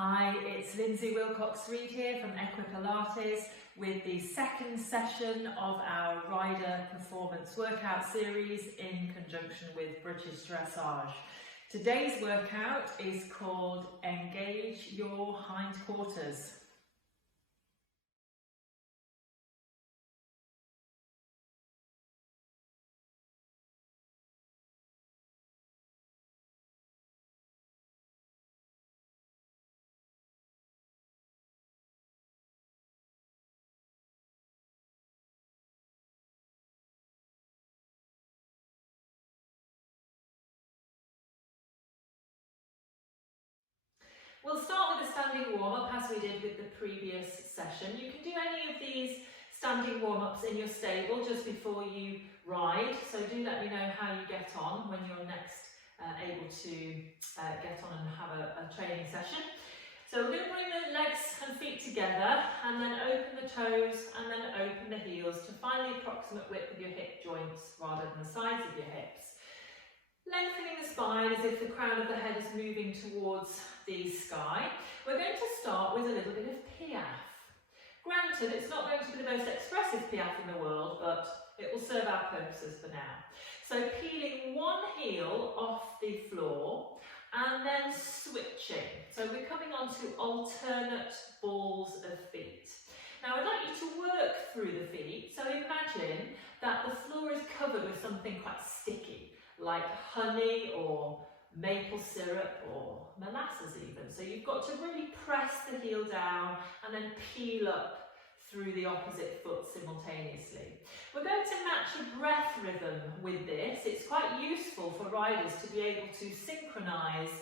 Hi, it's Lindsay Wilcox-Reid here from Equipilates with the second session of our Rider Performance Workout series in conjunction with British Dressage. Today's workout is called Engage Your Hindquarters. We'll start with a standing warm-up as we did with the previous session. You can do any of these standing warm-ups in your stable just before you ride, so do let me know how you get on when you're next able to get on and have a training session. So we're going to bring the legs and feet together and then open the toes and then open the heels to find the approximate width of your hip joints rather than the sides of your hips. Lengthening the spine as if the crown of the head is moving towards the sky. We're going to start with a little bit of piaffe. Granted, it's not going to be the most expressive piaffe in the world, but it will serve our purposes for now. So peeling one heel off the floor and then switching. So we're coming on to alternate balls of feet. Now I'd like you to work through the feet. So imagine that the floor is covered with something quite sticky, like honey or maple syrup or molasses even. So you've got to really press the heel down and then peel up through the opposite foot simultaneously. We're going to match a breath rhythm with this. It's quite useful for riders to be able to synchronise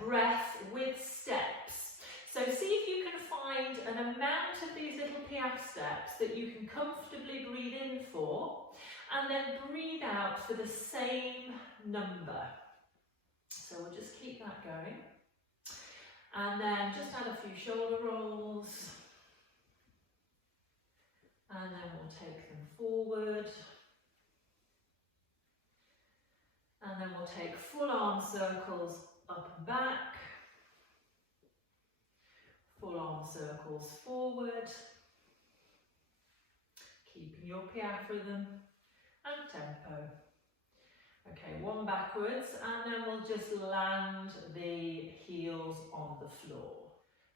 breath with steps. So see if you can find an amount of these little piaffe steps that you can comfortably breathe in for, and then breathe out for the same number. So we'll just keep that going. And then just add a few shoulder rolls. And then we'll take them forward. And then we'll take full arm circles up and back. Full arm circles forward. Keeping your piaffe rhythm and tempo. Okay, one backwards, and then we'll just land the heels on the floor.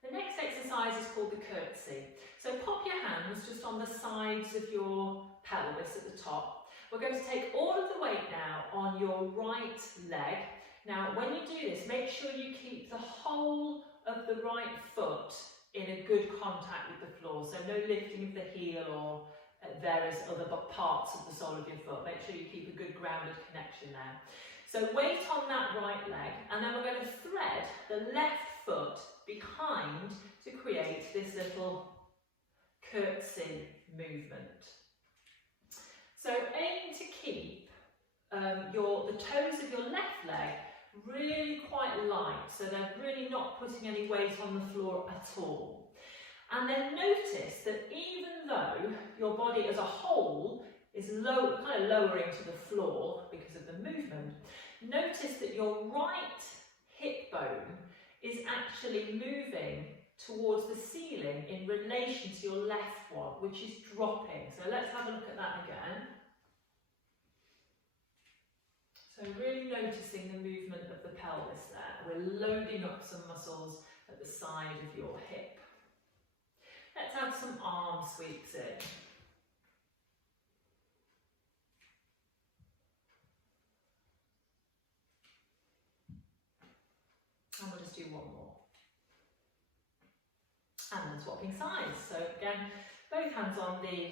The next exercise is called the curtsy. So pop your hands just on the sides of your pelvis at the top. We're going to take all of the weight now on your right leg. Now, when you do this, make sure you keep the whole of the right foot in a good contact with the floor. So no lifting of the heel or various other parts of the sole of your foot. Make sure you keep a good grounded connection there. So weight on that right leg, and then we're going to thread the left foot behind to create this little curtsy movement. So aim to keep the toes of your left leg really quite light, so they're really not putting any weight on the floor at all. And then notice that even though your body as a whole is kind of lowering to the floor because of the movement, notice that your right hip bone is actually moving towards the ceiling in relation to your left one, which is dropping. So let's have a look at that again. So really noticing the movement of the pelvis there. We're loading up some muscles at the side of your hip. Let's add some arm sweeps in. And we'll just do one more. And then swapping sides. So again, both hands on the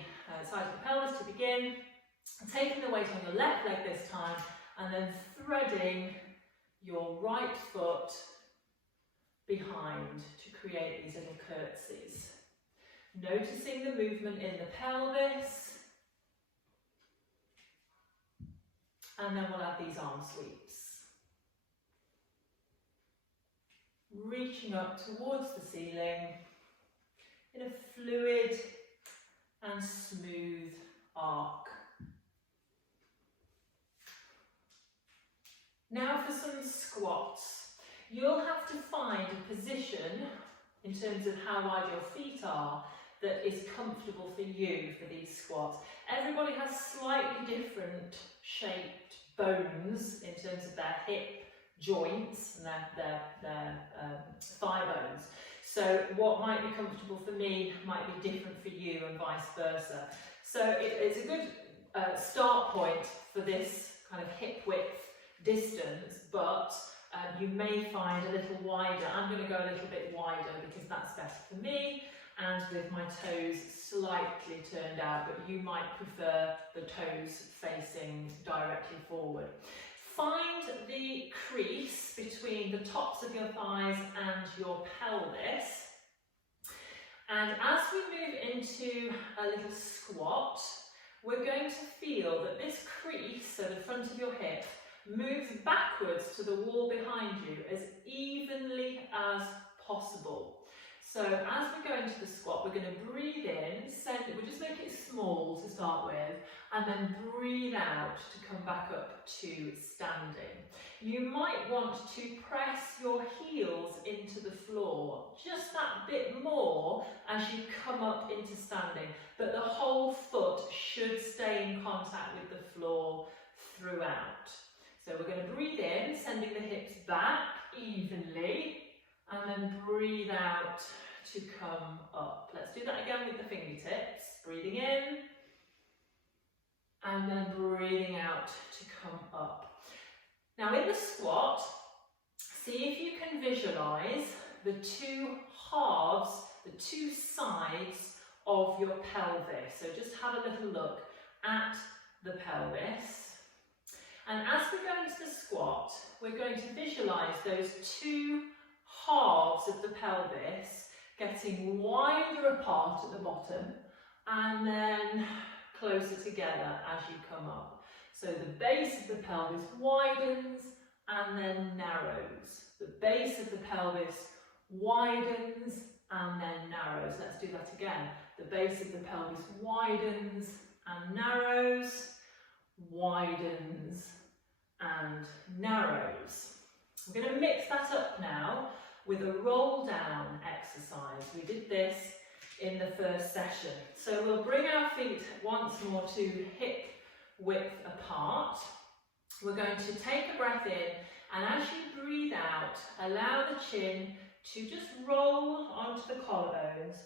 side of the pelvis to begin. Taking the weight on your left leg this time, and then threading your right foot behind to create these little curtsies. Noticing the movement in the pelvis, and then we'll add these arm sweeps. Reaching up towards the ceiling in a fluid and smooth arc. Now for some squats. You'll have to find a position in terms of how wide your feet are that is comfortable for you for these squats. Everybody has slightly different shaped bones in terms of their hip joints and their thigh bones. So what might be comfortable for me might be different for you and vice versa. So it's a good start point for this kind of hip width distance, but you may find a little wider. I'm going to go a little bit wider because that's better for me, and with my toes slightly turned out, but you might prefer the toes facing directly forward. Find the crease between the tops of your thighs and your pelvis. And as we move into a little squat, we're going to feel that this crease, so the front of your hip, moves backwards to the wall behind you as evenly as possible. So as we go into the squat, we're going to breathe in, we'll just make it small to start with, and then breathe out to come back up to standing. You might want to press your heels into the floor, just that bit more as you come up into standing, but the whole foot should stay in contact with the floor throughout. So we're going to breathe in, sending the hips back evenly, and then breathe out to come up. Let's do that again with the fingertips. Breathing in, and then breathing out to come up. Now in the squat, see if you can visualise the two halves, the two sides of your pelvis. So just have a little look at the pelvis. And as we go into the squat, we're going to visualise those two halves of the pelvis getting wider apart at the bottom and then closer together as you come up. So the base of the pelvis widens and then narrows. The base of the pelvis widens and then narrows. Let's do that again. The base of the pelvis widens and narrows, widens and narrows. We're going to mix that up now with a roll down exercise. We did this in the first session. So we'll bring our feet once more to hip width apart. We're going to take a breath in, and as you breathe out, allow the chin to just roll onto the collarbones.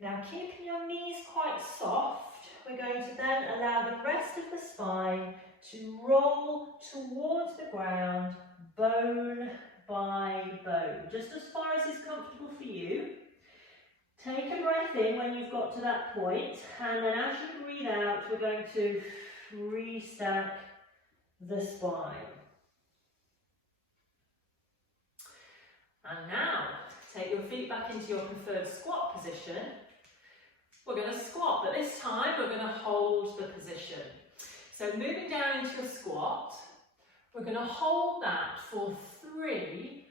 Now keeping your knees quite soft, we're going to then allow the rest of the spine to roll towards the ground, bone by bone, just as far as is comfortable for you. Take a breath in when you've got to that point, and then as you breathe out, we're going to restack the spine. And now, take your feet back into your preferred squat position. We're going to squat, but this time we're going to hold the position. So moving down into a squat, we're going to hold that for 3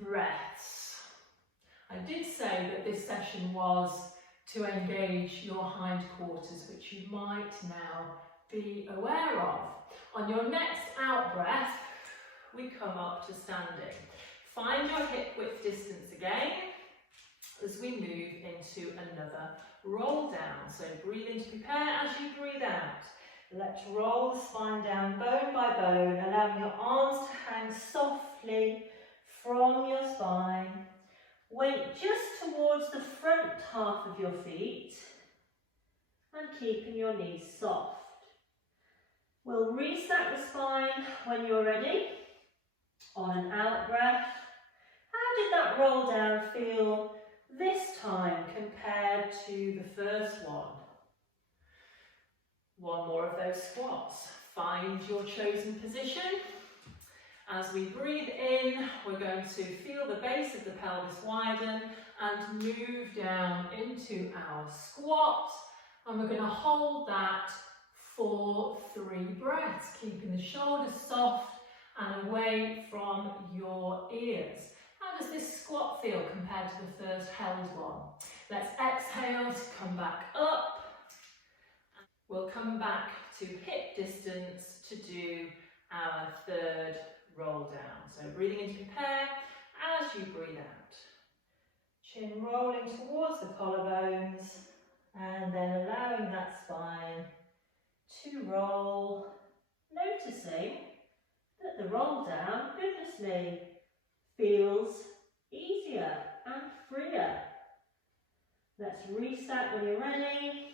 breaths. I did say that this session was to engage your hindquarters, which you might now be aware of. On your next out breath, we come up to standing. Find your hip width distance again as we move into another roll down. So breathe in to prepare. As you breathe out, let's roll the spine down bone by bone, allowing your arms to hang softly from your spine. Weight just towards the front half of your feet and keeping your knees soft. We'll restack the spine when you're ready. On an out breath, how did that roll down feel this time compared to the first one? One more of those squats. Find your chosen position. As we breathe in, we're going to feel the base of the pelvis widen and move down into our squat. And we're going to hold that for 3 breaths, keeping the shoulders soft and away from your ears. How does this squat feel compared to the first held one? Let's exhale to come back up. We'll come back to hip distance to do our 3rd roll down. So breathing in to prepare. as you breathe out. Chin rolling towards the collarbones and then allowing that spine to roll, noticing that the roll down, goodness me, feels easier and freer. Let's restart when you're ready.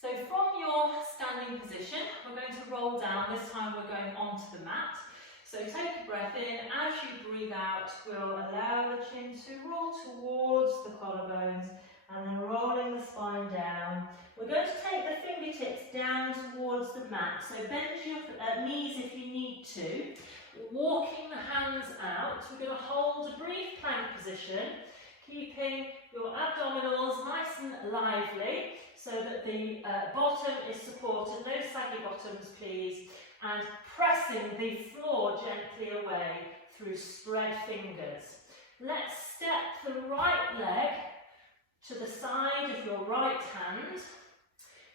So from your standing position, we're going to roll down. This time we're going onto the mat. So take a breath in. As you breathe out, we'll allow the chin to roll towards the collarbones and then rolling the spine down. We're going to take the fingertips down towards the mat. So bend your knees if you need to. Walking the hands out. We're going to hold a brief plank position, keeping your abdominals nice and lively so that the bottom is supported. No saggy bottoms, please. And pressing the floor gently away through spread fingers. Let's step the right leg to the side of your right hand,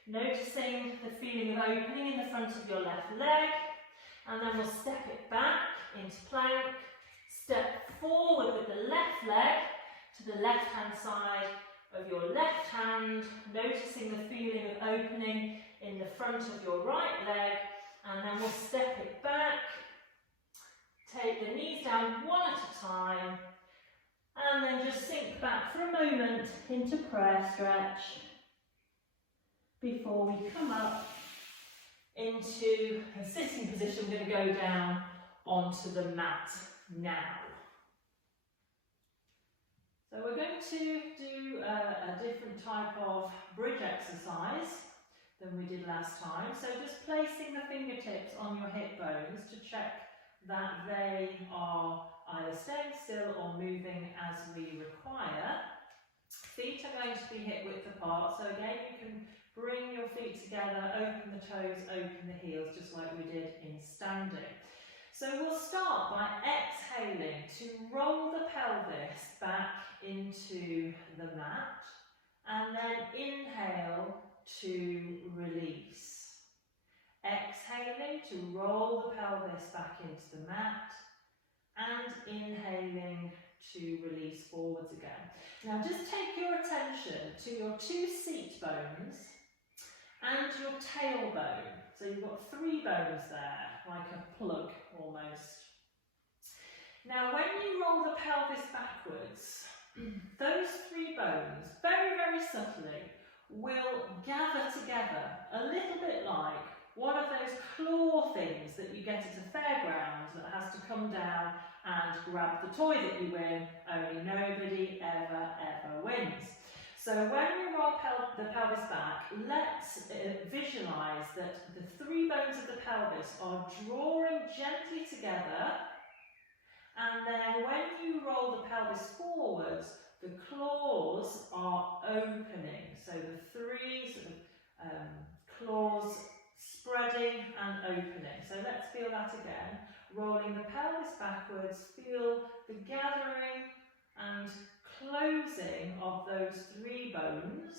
noticing the feeling of opening in the front of your left leg, and then we'll step it back into plank, step forward with the left leg to the left hand side of your left hand, noticing the feeling of opening in the front of your right leg, and then we'll step it back, take the knees down one at a time, and then just sink back for a moment into prayer stretch before we come up into a sitting position. We're going to go down onto the mat now. So we're going to do a different type of bridge exercise than we did last time. So just placing the fingertips on your hip bones to check that they are either staying still or moving as we require. Feet are going to be hip width apart, so again you can bring your feet together, open the toes, open the heels, just like we did in standing. So we'll start by exhaling to roll the pelvis back into the mat, and then inhale to release. Exhaling to roll the pelvis back into the mat, and inhaling to release forwards again. Now just take your attention to your two seat bones and your tailbone. So you've got three bones there, like a plug almost. Now when you roll the pelvis backwards, those three bones, very, very subtly, will gather together a little bit like one of those claw things that you get at a fairground that has to come down and grab the toy that you win, only nobody ever wins. So when you roll the pelvis back, let's visualise that the three bones of the pelvis are drawing gently together, and then when you roll the pelvis forwards, the claws are opening. So the three sort of claws spreading and opening. So let's feel that again. Rolling the pelvis backwards, feel the gathering and closing of those three bones,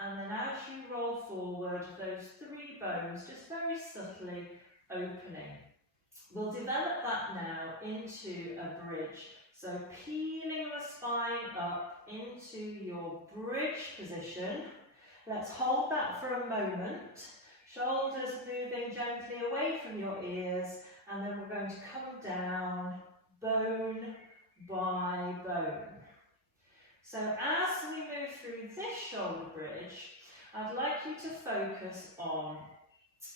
and then as you roll forward, those three bones just very subtly opening. We'll develop that now into a bridge. So peeling the spine up into your bridge position. Let's hold that for a moment. Shoulders moving gently away from your ears, and then we're going to come down bone by bone. So as we move through this shoulder bridge, I'd like you to focus on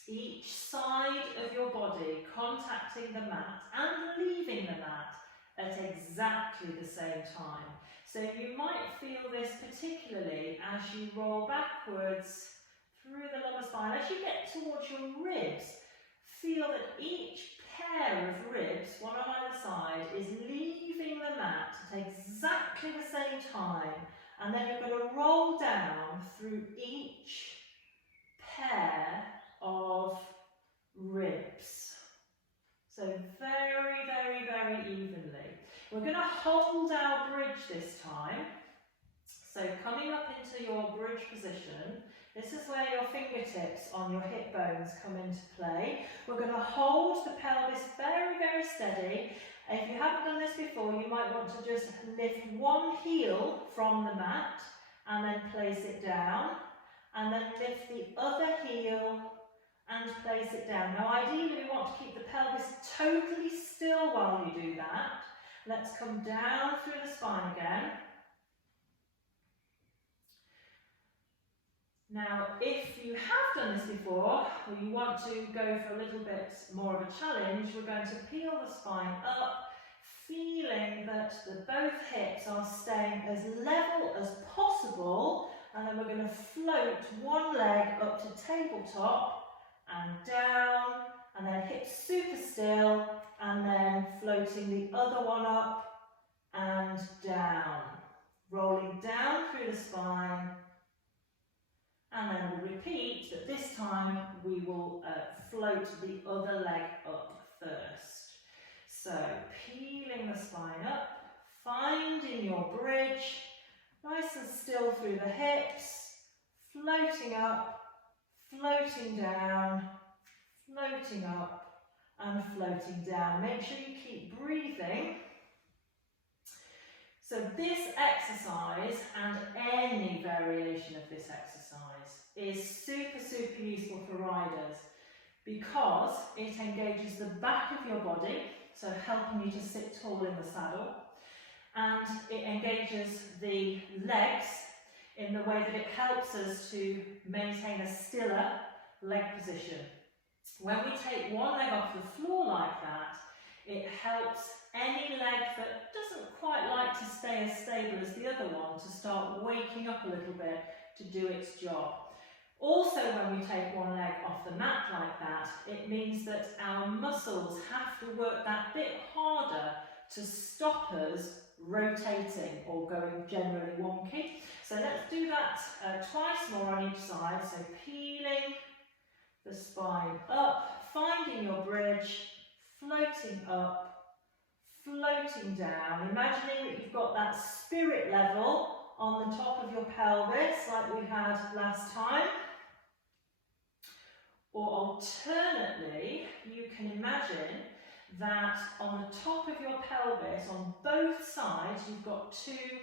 each side of your body contacting the mat and leaving the mat at exactly the same time. So you might feel this particularly as you roll backwards through the lower spine. As you get towards your ribs, feel that each pair of ribs, one on either side, is leaving the mat at exactly the same time, and then you're going to roll down through each pair of ribs. So very evenly. We're going to hold our bridge this time. So coming up into your bridge position, this is where your fingertips on your hip bones come into play. We're going to hold the pelvis very, very steady. If you haven't done this before, you might want to just lift one heel from the mat and then place it down, and then lift the other heel and place it down. Now ideally we want to keep the pelvis totally still while you do that. Let's come down through the spine again. Now, if you have done this before, or you want to go for a little bit more of a challenge, we're going to peel the spine up, feeling that both hips are staying as level as possible, and then we're going to float one leg up to tabletop and down, and then hips super still, and then floating the other one up and down, rolling down through the spine. And then we'll repeat, but this time we will float the other leg up first. So peeling the spine up, finding your bridge, nice and still through the hips, floating up, floating down, floating up and floating down. Make sure you keep breathing. So this exercise, and any variation of this exercise, is super, super useful for riders because it engages the back of your body, so helping you to sit tall in the saddle, and it engages the legs in the way that it helps us to maintain a stiller leg position. When we take one leg off the floor like that, it helps any leg that doesn't quite like to stay as stable as the other one to start waking up a little bit to do its job. Also, when we take one leg off the mat like that, it means that our muscles have to work that bit harder to stop us rotating or going generally wonky. So let's do that twice more on each side. So peeling the spine up, finding your bridge, floating up, floating down, imagining that you've got that spirit level on the top of your pelvis like we had last time. Or alternately, you can imagine that on the top of your pelvis, on both sides, you've got two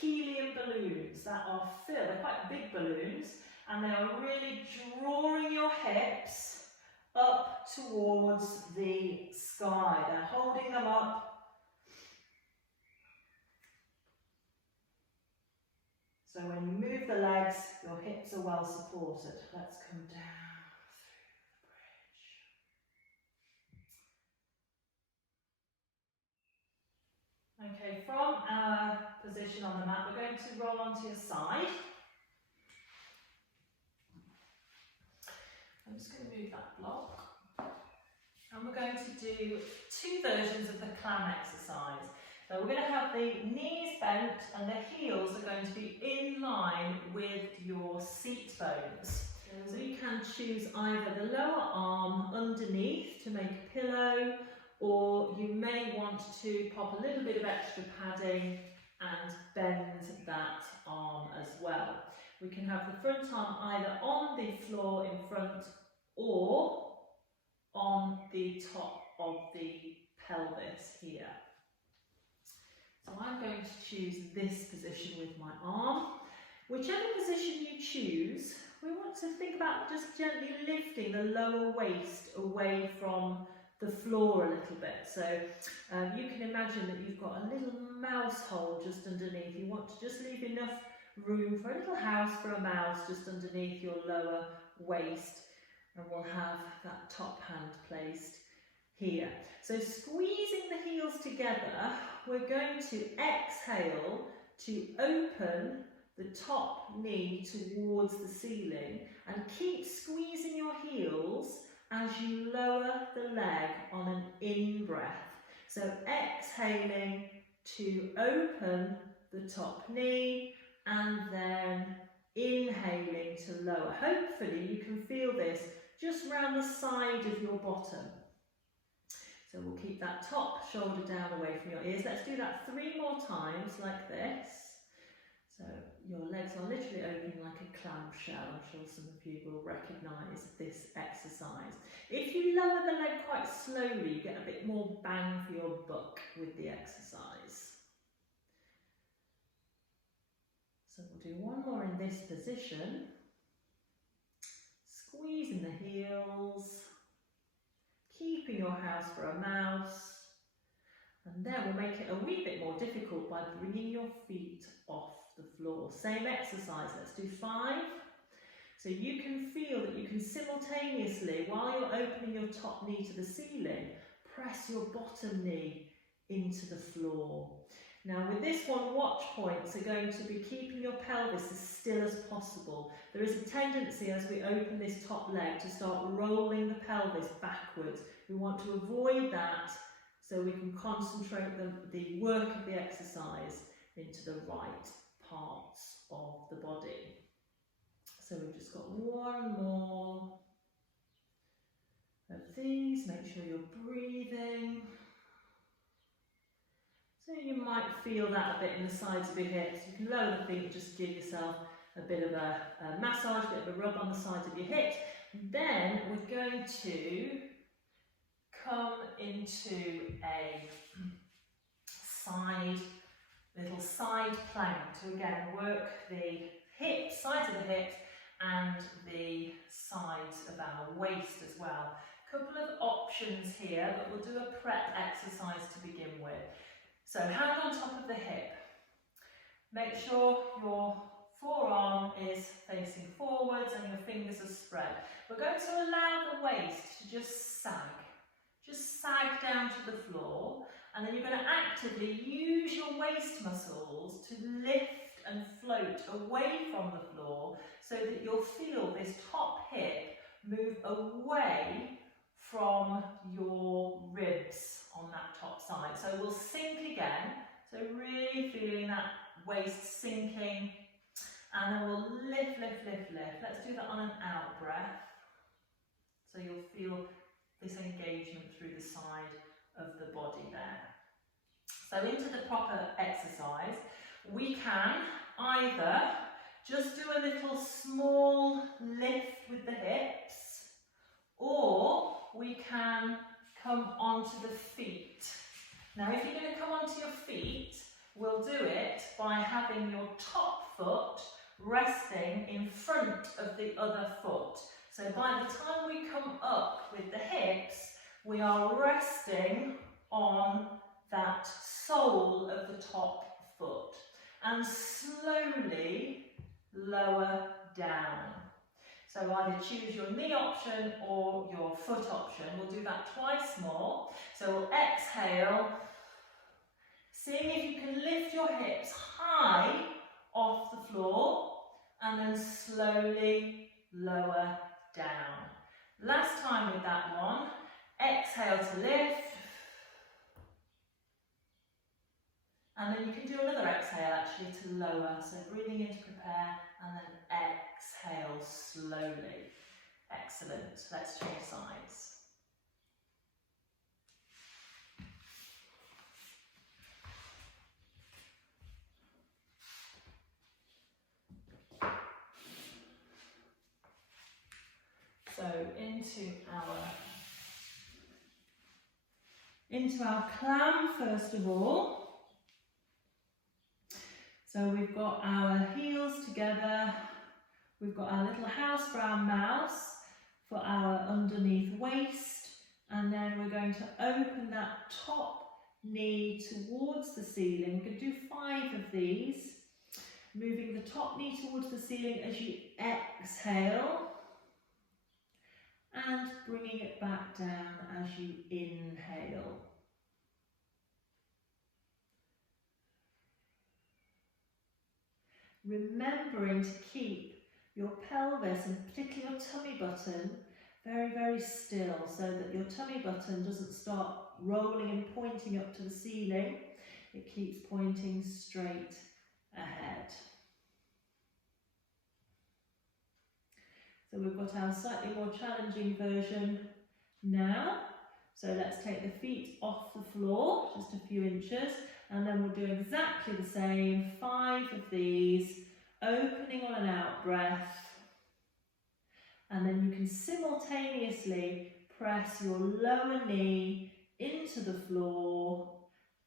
helium balloons that are filled. They're quite big balloons, and they are really drawing your hips up towards the sky. They're holding them up. So when you move the legs, your hips are well supported. Let's come down. Okay, from our position on the mat, we're going to roll onto your side. I'm just going to move that block. And we're going to do two versions of the clam exercise. So we're going to have the knees bent and the heels are going to be in line with your seat bones. So you can choose either the lower arm underneath to make a pillow, or you may want to pop a little bit of extra padding and bend that arm as well. We can have the front arm either on the floor in front or on the top of the pelvis here. So I'm going to choose this position with my arm. Whichever position you choose, we want to think about just gently lifting the lower waist away from the floor a little bit. So you can imagine that you've got a little mouse hole just underneath. You want to just leave enough room for a little house for a mouse just underneath your lower waist, and we'll have that top hand placed here. So squeezing the heels together, we're going to exhale to open the top knee towards the ceiling and keep squeezing your heels as you lower the leg on an in-breath. So exhaling to open the top knee and then inhaling to lower. Hopefully you can feel this just around the side of your bottom. So we'll keep that top shoulder down away from your ears. Let's do that 3 more times like this. So your legs are literally opening like a clamshell. I'm sure some of you will recognise this exercise. If you lower the leg quite slowly, you get a bit more bang for your buck with the exercise. So we'll do one more in this position. Squeezing the heels, keeping your house for a mouse, and then we'll make it a wee bit more difficult by bringing your feet off the floor. Same exercise, let's do 5. So you can feel that you can simultaneously, while you're opening your top knee to the ceiling, press your bottom knee into the floor. Now with this one, watch points are going to be keeping your pelvis as still as possible. There is a tendency as we open this top leg to start rolling the pelvis backwards. We want to avoid that so we can concentrate the work of the exercise into the right parts of the body. So we've just got one more of these. Make sure you're breathing. So you might feel that a bit in the sides of your hips. You can lower the feet and just give yourself a bit of a massage, a bit of a rub on the sides of your hips. Then we're going to come into a little side plank to again work the hips, sides of the hips and the sides of our waist as well. A couple of options here, but we'll do a prep exercise to begin with. So hand on top of the hip. Make sure your forearm is facing forwards and your fingers are spread. We're going to allow the waist to just sag. Just sag down to the floor, and then you're going to actively use your waist muscles to lift and float away from the floor so that you'll feel this top hip move away from your ribs on that top side. So we'll sink again, so really feeling that waist sinking, and then we'll lift, lift, lift, lift. Let's do that on an out breath. So you'll feel this engagement through the side of the body there. So into the proper exercise, we can either just do a little small lift with the hips, or we can come onto the feet. Now if you're going to come onto your feet, we'll do it by having your top foot resting in front of the other foot. So by the time we come up with the hips, we are resting on that sole of the top foot and slowly lower down. So either choose your knee option or your foot option. We'll do that twice more. So we'll exhale, seeing if you can lift your hips high off the floor and then slowly lower down. Last time with that one, exhale to lift, and then you can do another exhale actually to lower, so breathing in to prepare and then exhale slowly. Excellent, let's change sides. So into our clam first of all. So we've got our heels together, we've got our little house for our mouse, for our underneath waist, and then we're going to open that top knee towards the ceiling. We could do 5 of these, moving the top knee towards the ceiling as you exhale, and bringing it back down as you inhale. Remembering to keep your pelvis and particularly your tummy button very, very still so that your tummy button doesn't start rolling and pointing up to the ceiling. It keeps pointing straight ahead. So we've got our slightly more challenging version now. So let's take the feet off the floor, just a few inches, And then we'll do exactly the same, 5 of these, opening on an out breath. And then you can simultaneously press your lower knee into the floor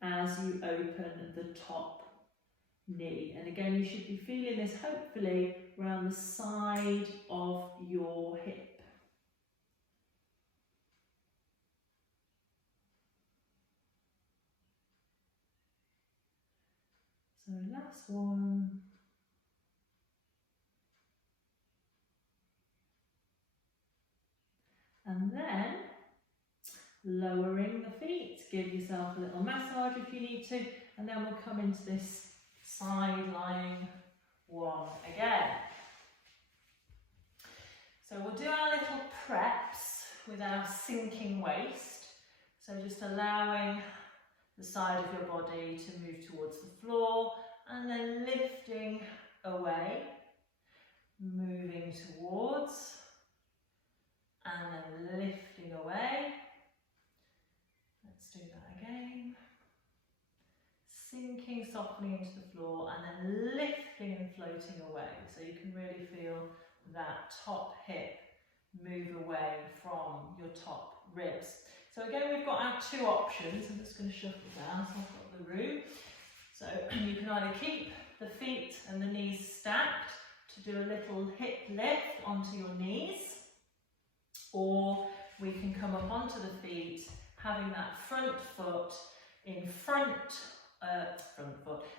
as you open the top knee. And again, you should be feeling this hopefully around the side of your hip. So last one. And then lowering the feet. Give yourself a little massage if you need to. And then we'll come into this side lying one again. So we'll do our little preps with our sinking waist. So just allowing the side of your body to move towards the floor and then lifting away, moving towards and then lifting away. Let's do that again. Sinking, softening into the floor and then lifting and floating away. So you can really feel that top hip move away from your top ribs. So again, we've got our 2 options. I'm just going to shuffle down so I've got the room. So you can either keep the feet and the knees stacked to do a little hip lift onto your knees, or we can come up onto the feet, having that front foot in front,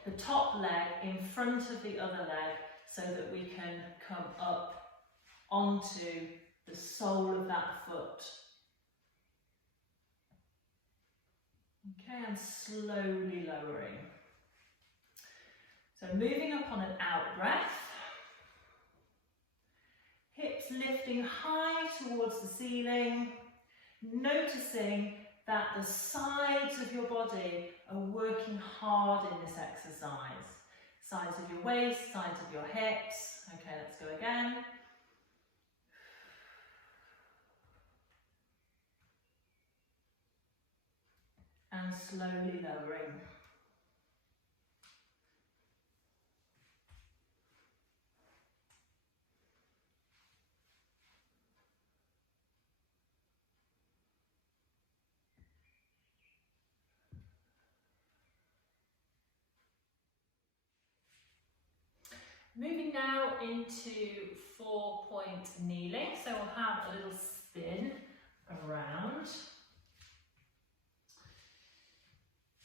the top leg in front of the other leg, so that we can come up onto the sole of that foot. Okay, and slowly lowering. So moving up on an out breath. Hips lifting high towards the ceiling. Noticing that the sides of your body are working hard in this exercise. Sides of your waist, sides of your hips. Okay, let's go again. And slowly lowering. Moving now into 4-point kneeling. So we'll have a little spin around.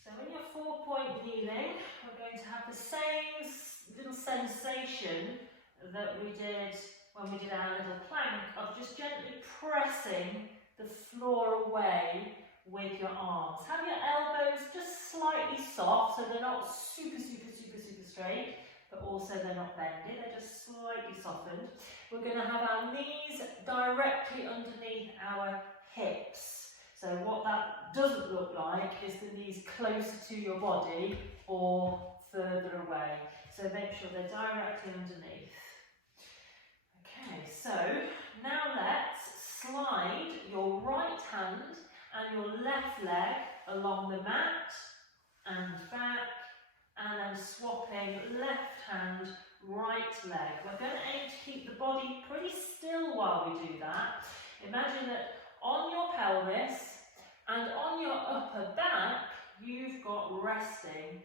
So in your 4-point kneeling, we're going to have the same little sensation that we did when we did our little plank of just gently pressing the floor away with your arms. Have your elbows just slightly soft, so they're not super straight, but also they're not bendy, they're just slightly softened. We're going to have our knees directly underneath our hips. So what that doesn't look like is the knees closer to your body or further away. So make sure they're directly underneath. Okay, so now let's slide your right hand and your left leg along the mat and back, and then swapping left hand, right leg. We're going to aim to keep the body pretty still while we do that. Imagine that on your pelvis and on your upper back, you've got resting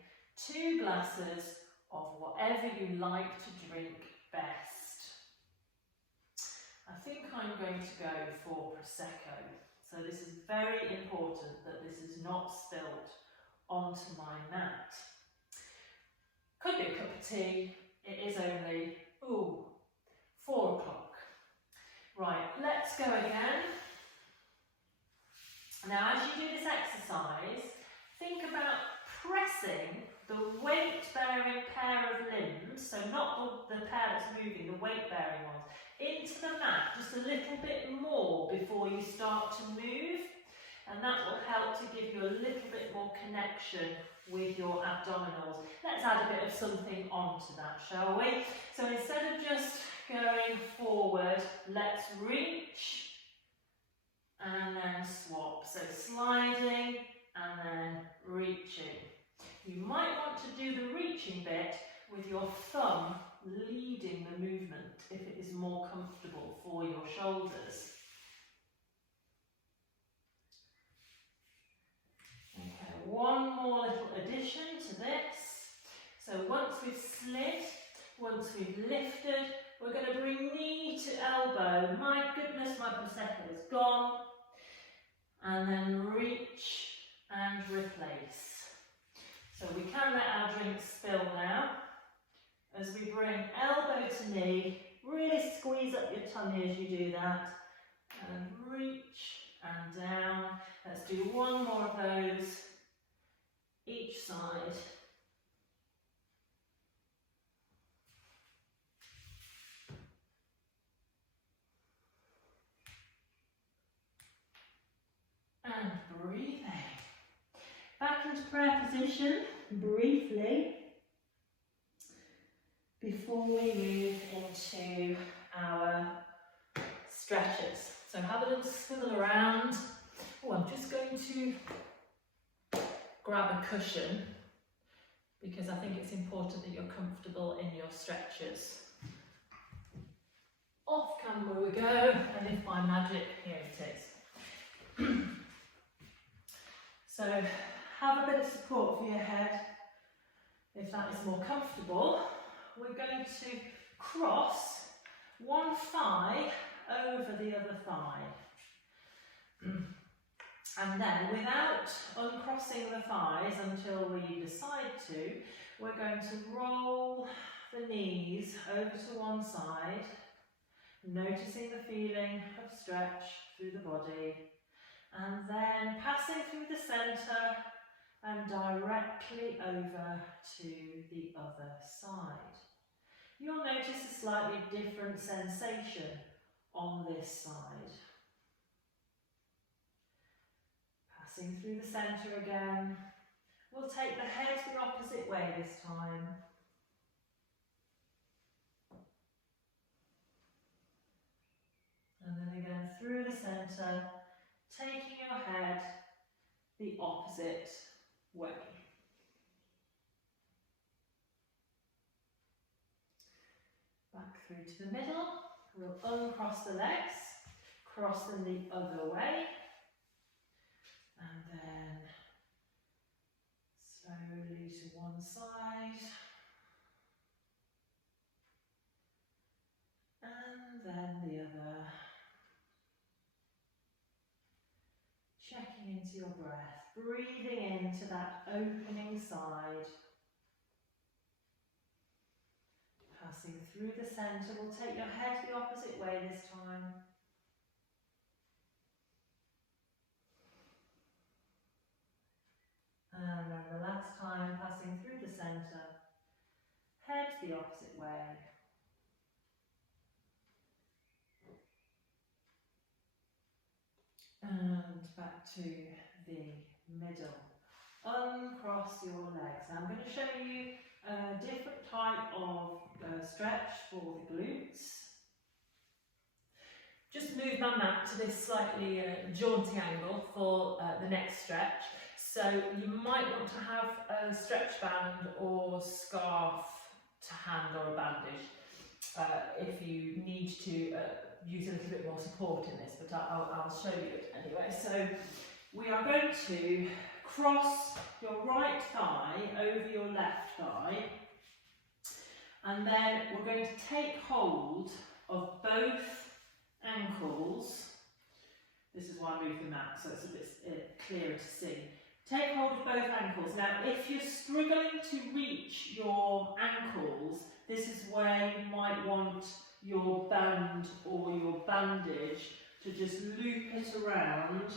2 glasses of whatever you like to drink best. I think I'm going to go for Prosecco. So this is very important that this is not spilt onto my mat. Could be a cup of tea. It is only, 4 o'clock. Right, let's go again. Now, as you do this exercise, think about pressing the weight-bearing pair of limbs, so not the pair that's moving, the weight-bearing ones, into the mat just a little bit more before you start to move, and that will help to give you a little bit more connection with your abdominals. Let's add a bit of something onto that, shall we? So instead of just going forward, let's reach and then swap. So sliding and then reaching. You with your thumb leading the movement if it is more comfortable for your shoulders. Okay, one more little addition to this. So once we've slid, once we've lifted, we're going to bring knee to elbow. My goodness, my prosecco is gone. And then reach and replace. So we can let our drink spill now. As we bring elbow to knee, really squeeze up your tummy as you do that. And reach and down. Let's do one more of those each side. And breathing. Back into prayer position briefly before we move into our stretches. So have a little swivel around. Oh, I'm just going to grab a cushion because I think it's important that you're comfortable in your stretches. Off camera we go, and if by magic, here it is. So have a bit of support for your head. If that is more comfortable, we're going to cross one thigh over the other thigh. And then, without uncrossing the thighs until we decide to, we're going to roll the knees over to one side, noticing the feeling of stretch through the body, and then passing through the centre and directly over to the other side. You'll notice a slightly different sensation on this side. Passing through the centre again. We'll take the head the opposite way this time. And then again through the centre, taking your head the opposite way. Back through to the middle. We'll uncross the legs, cross them the other way, and then slowly to one side, and then the other. Checking into your breath, breathing into that opening side. Passing through the centre, we'll take your head the opposite way this time. And then the last time, passing through the centre, head the opposite way. And back to the middle. Uncross your legs. Now I'm going to show you a different type of stretch for the glutes. Just move my mat to this slightly jaunty angle for the next stretch. So you might want to have a stretch band or scarf to hand or a bandage if you need to use a little bit more support in this, but I'll show you it anyway. So we are going to cross your right thigh over your left thigh, and then we're going to take hold of both ankles. This is why I moved the mat, so it's a bit clearer to see. Take hold of both ankles. Now, if you're struggling to reach your ankles, this is where you might want your band or your bandage to just loop it around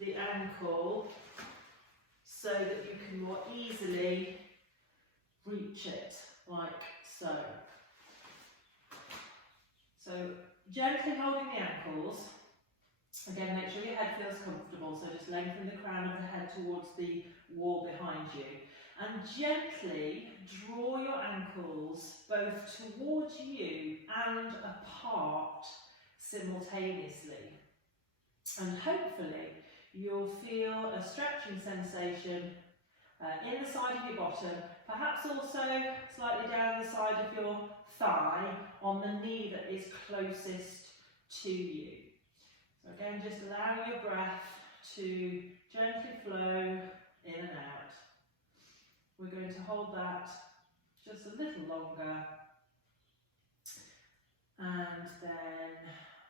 the ankle so that you can more easily reach it, like so. So gently holding the ankles. Again, make sure your head feels comfortable, so just lengthen the crown of the head towards the wall behind you. And gently draw your ankles both towards you and apart simultaneously. And hopefully you'll feel a stretching sensation in the side of your bottom, perhaps also slightly down the side of your thigh on the knee that is closest to you. So again, just allowing your breath to gently flow in and out. We're going to hold that just a little longer, and then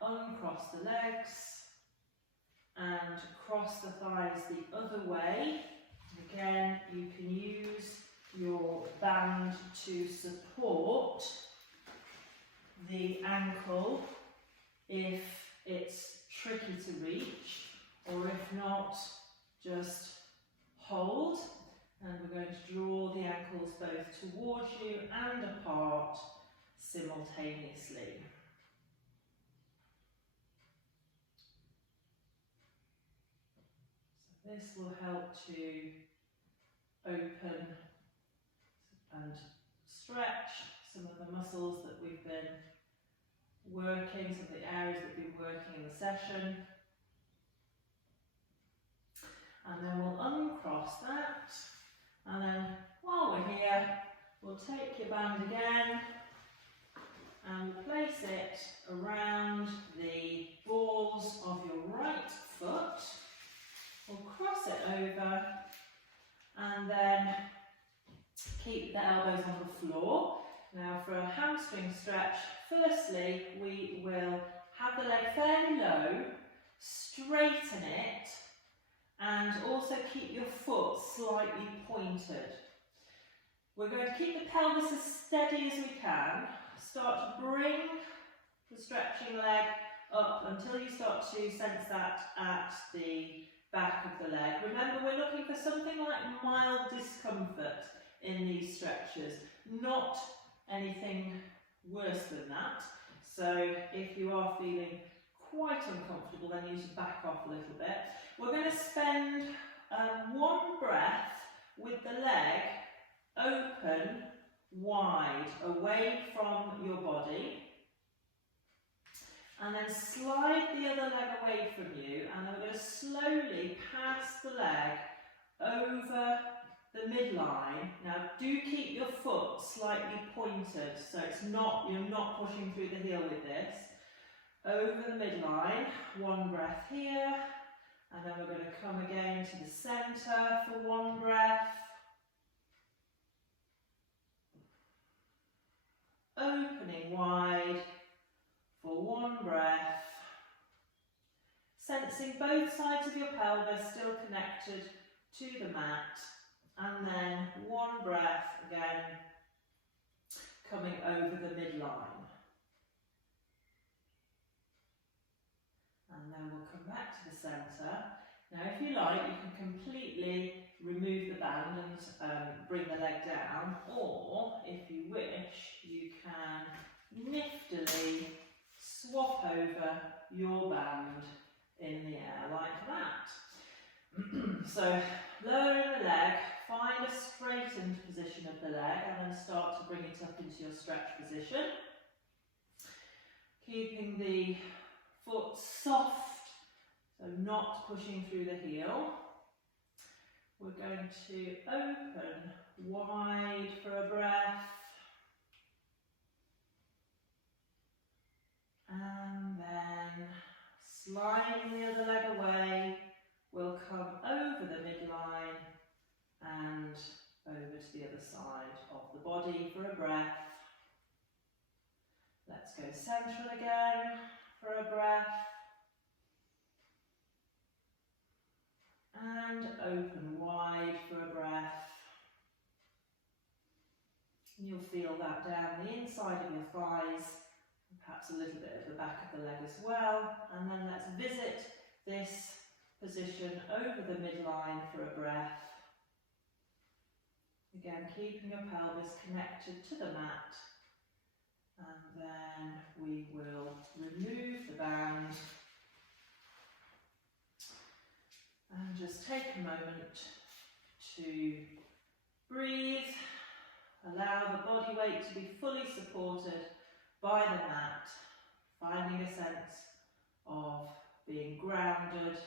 uncross the legs and cross the thighs the other way. Again, you can use your band to support the ankle if it's tricky to reach, or if not, just hold. And we're going to draw the ankles both towards you and apart simultaneously. So this will help to open and stretch some of the muscles that we've been working, some of the areas that we've been working in the session. And then we'll uncross that, and then while we're here, we'll take your band again and place it around the balls of your right foot. We'll cross it over and then keep the elbows on the floor. Now for a hamstring stretch, firstly we will have the leg fairly low, straighten it, and also keep your foot slightly pointed. We're going to keep the pelvis as steady as we can. Start to bring the stretching leg up until you start to sense that at the back of the leg. Remember, we're looking for something like mild discomfort in these stretches, not anything worse than that. So if you are feeling quite uncomfortable, then you should back off a little bit. We're going to spend one breath with the leg open wide away from your body, and then slide the other leg away from you, and then we're going to slowly pass the leg over the midline. Now do keep your foot slightly pointed, so you're not pushing through the heel with this. Over the midline, one breath here, and then we're going to come again to the centre for one breath. Opening wide for one breath. Sensing both sides of your pelvis still connected to the mat. And then one breath again, coming over the midline. And then we'll come back to the centre. Now if you like, you can completely remove the band and bring the leg down, or if you wish, you can niftily swap over your band in the air like that. So lowering the leg, find a straightened position of the leg and then start to bring it up into your stretch position. Keeping the foot soft, so not pushing through the heel. We're going to open wide for a breath. And then sliding the other leg away, we'll come over the midline and over to the other side of the body for a breath. Let's go central again for a breath. And open wide for a breath. You'll feel that down the inside of your thighs, and perhaps a little bit of the back of the leg as well. And then let's visit this position over the midline for a breath. Again, keeping your pelvis connected to the mat. And then we will remove the band. And just take a moment to breathe, allow the body weight to be fully supported by the mat, finding a sense of being grounded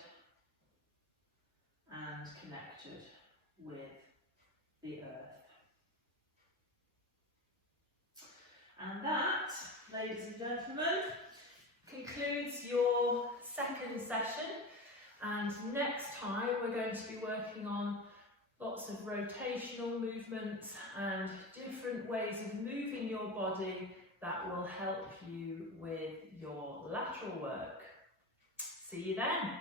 and connected with the earth. And that, ladies and gentlemen, concludes your second session. And next time we're going to be working on lots of rotational movements and different ways of moving your body that will help you with your lateral work. See you then.